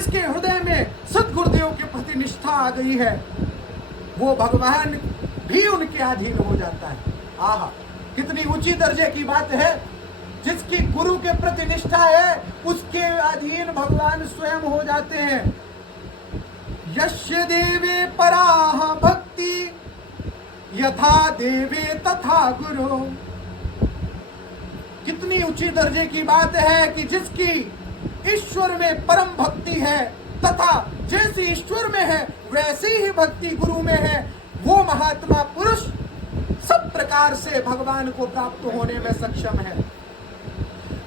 जिसके हृदय में सद्गुरुदेव के प्रति निष्ठा आ गई है, वो भगवान भी उनके अधीन हो जाता है। आहा, कितनी ऊंची दर्जे की बात है। जिसकी गुरु के प्रति निष्ठा है, उसके अधीन भगवान स्वयं हो जाते हैं। यस्य देवे पराह भक्ति यथा देवे तथा गुरु। कितनी ऊंची दर्जे की बात है कि जिसकी ईश्वर में परम भक्ति है तथा जैसी ईश्वर में है वैसी ही भक्ति गुरु में है, वो महात्मा पुरुष सब प्रकार से भगवान को प्राप्त होने में सक्षम है।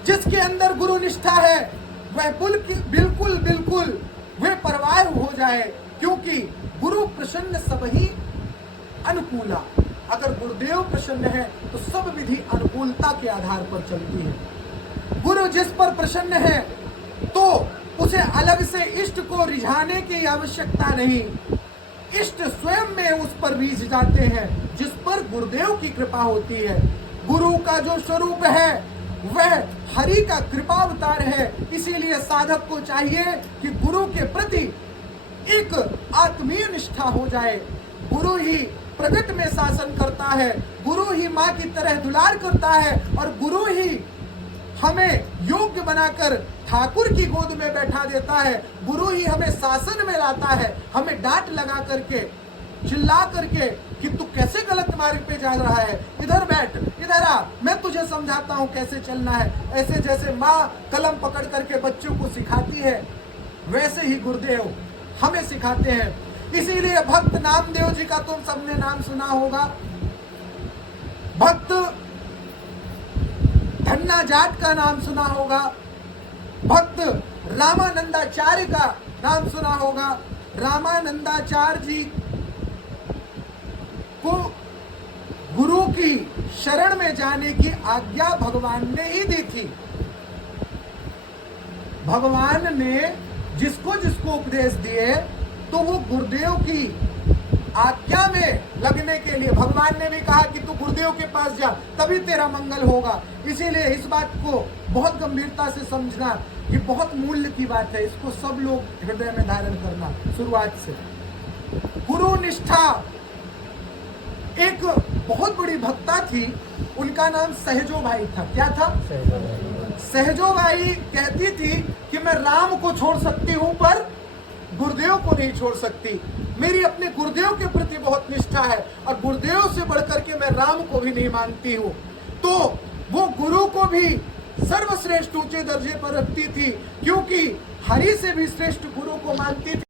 जिसके अंदर गुरु निष्ठा है वह बिल्कुल बिल्कुल वह परवाह हो जाए, क्योंकि गुरु प्रसन्न सब ही अनुकूला। अगर गुरुदेव प्रसन्न है तो सब विधि अनुकूलता के आधार पर चलती है। गुरु जिस पर प्रसन्न है तो उसे अलग से इष्ट को रिझाने की आवश्यकता नहीं, इष्ट स्वयं में उस पर रीझ जाते हैं जिस पर गुरुदेव की कृपा होती है। गुरु का जो स्वरूप है वह हरि का कृपा अवतार है, इसीलिए साधक को चाहिए कि गुरु के प्रति एक आत्मीय निष्ठा हो जाए। गुरु ही प्रगट में शासन करता है, गुरु ही माँ की तरह दुलार करता है और गुरु ही हमें योग्य बनाकर ठाकुर की गोद में बैठा देता है। गुरु ही हमें शासन में लाता है, हमें डांट लगा करके, चिल्ला करके कि तू कैसे गलत मार्ग पे जा रहा है, इधर बैठ, इधर आ, मैं तुझे समझाता हूँ कैसे चलना है। ऐसे जैसे माँ कलम पकड़ करके बच्चों को सिखाती है, वैसे ही गुरुदेव हमें सिखाते हैं। इसीलिए भक्त नामदेव जी का तुम सबने नाम सुना होगा, भक्त धन्ना जाट का नाम सुना होगा, भक्त रामानंदाचार्य का नाम सुना होगा। रामानंदाचार्य जी को गुरु की शरण में जाने की आज्ञा भगवान ने ही दी थी। भगवान ने जिसको जिसको उपदेश दिए तो वो गुरुदेव की आज्ञा में लगने के लिए, भगवान ने भी कहा कि तू गुरुदेव के पास जा तभी तेरा मंगल होगा। इसीलिए इस बात को बहुत गंभीरता से समझना, ये बहुत मूल्य की बात है, इसको सब लोग हृदय में धारण करना शुरुआत से। गुरु निष्ठा एक बहुत बड़ी भक्ता थी, उनका नाम सहजो भाई था। क्या था? सहजो भाई कहती थी कि मैं राम को छोड़ सकती हूं पर गुरुदेव को नहीं छोड़ सकती। मेरी अपने गुरुदेव के प्रति बहुत निष्ठा है और गुरुदेव से बढ़कर के मैं राम को भी नहीं मानती हूँ। तो वो गुरु को भी सर्वश्रेष्ठ ऊंचे दर्जे पर रखती थी, क्योंकि हरि से भी श्रेष्ठ गुरु को मानती थी।